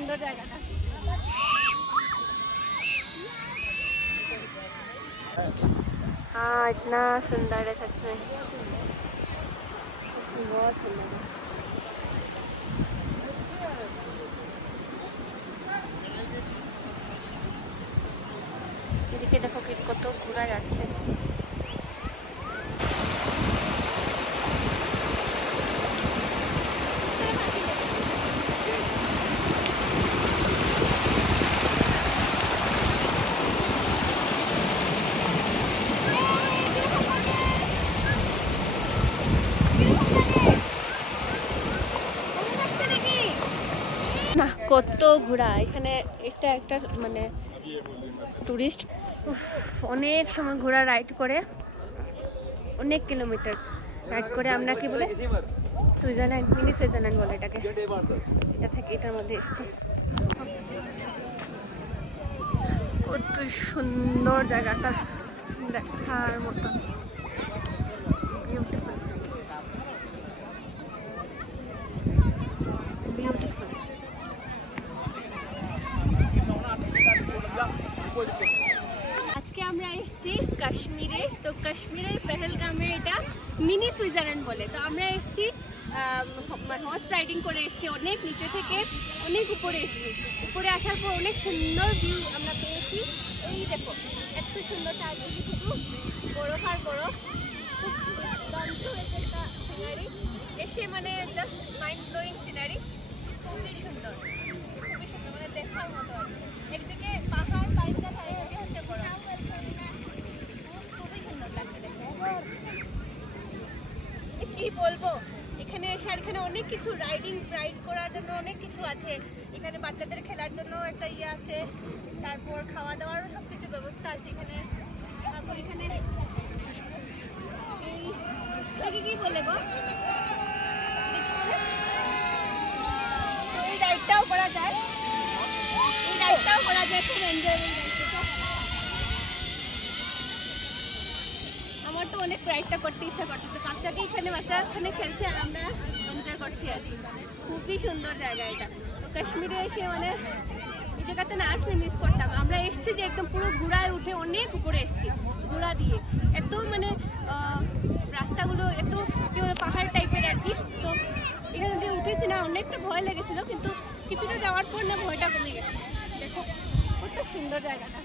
সুন্দর জায়গাটা। हाँ इतना सुंदर है सच में, बहुत सुंदर है। এদিকে দেখো কি কত ঘোরা যাচ্ছে। না কত ঘোরা এখানে, এটা একটা মানে টুরিস্ট অনেক সময় ঘোড়া রাইড করে, অনেক কিলোমিটার রাইড করে। আমরা কি বলে সুইজারল্যান্ড, মিনি সুইজারল্যান্ড বলে এটাকে। এটা থেকে এটার মধ্যে এসছি। কত সুন্দর জায়গাটা, দেখার মতন বিউটিফুল প্লেস, বিউটিফুল। আজকে আমরা এসেছি কাশ্মীরে, তো কাশ্মীরের পেহেলগামে এটা মিনি সুইজারল্যান্ড বলে। তো আমরা এসেছি হর্স রাইডিং করে এসেছি, অনেক নিচে থেকে অনেক উপরে এসেছি। উপরে আসার পর অনেক সুন্দর ভিউ আমরা পেয়েছি। এই দেখো এত সুন্দর চারদিকে শুধু বরফ আর বরফ, খুব দুর্দান্ত একটা সিনারি, এসে মানে জাস্ট মাইন্ড ব্লোয়িং সিনারি, খুবই সুন্দর, খুবই সুন্দর, মানে দেখার মতো। একদিকে পাহাড়, বাইকটা চারিদিকে হচ্ছে বরফ, খুবই সুন্দর লাগছে দেখে। কি বলবো, এখানে এসে এখানে অনেক কিছু রাইড করার জন্য অনেক কিছু আছে। এখানে বাচ্চাদের খেলার জন্য একটা ইয়ে আছে, তারপর খাওয়া দাওয়ারও সব কিছু ব্যবস্থা আছে এখানে। তারপর এখানে এই কি বলে গো, এই রাইডটাও করা যায়, এই রাইডটাও করা যায়, খুব এনজয়েবল। আমার তো অনেক রাইডটা করতে ইচ্ছা করছে, তো বাচ্চাকে বাচ্চা এখানে খেলছে আর আমরা এনজয় করছি আর কি। খুবই সুন্দর জায়গা এটা। তো কাশ্মীরে এসে মানে এই জায়গাতে না আসলে মিস করতাম। আমরা এসেছি যে একদম পুরো ঘোড়ায় উঠে অনেক উপরে এসেছি, ঘোড়া দিয়ে এত মানে রাস্তাগুলো এত কি বলে পাহাড় টাইপের আর কি। তো এখানে যে উঠেছি না, অনেকটা ভয় লেগেছিল, কিন্তু কিছুটা যাওয়ার পর না ভয়টা কমে গেছে। দেখো কত সুন্দর জায়গাটা।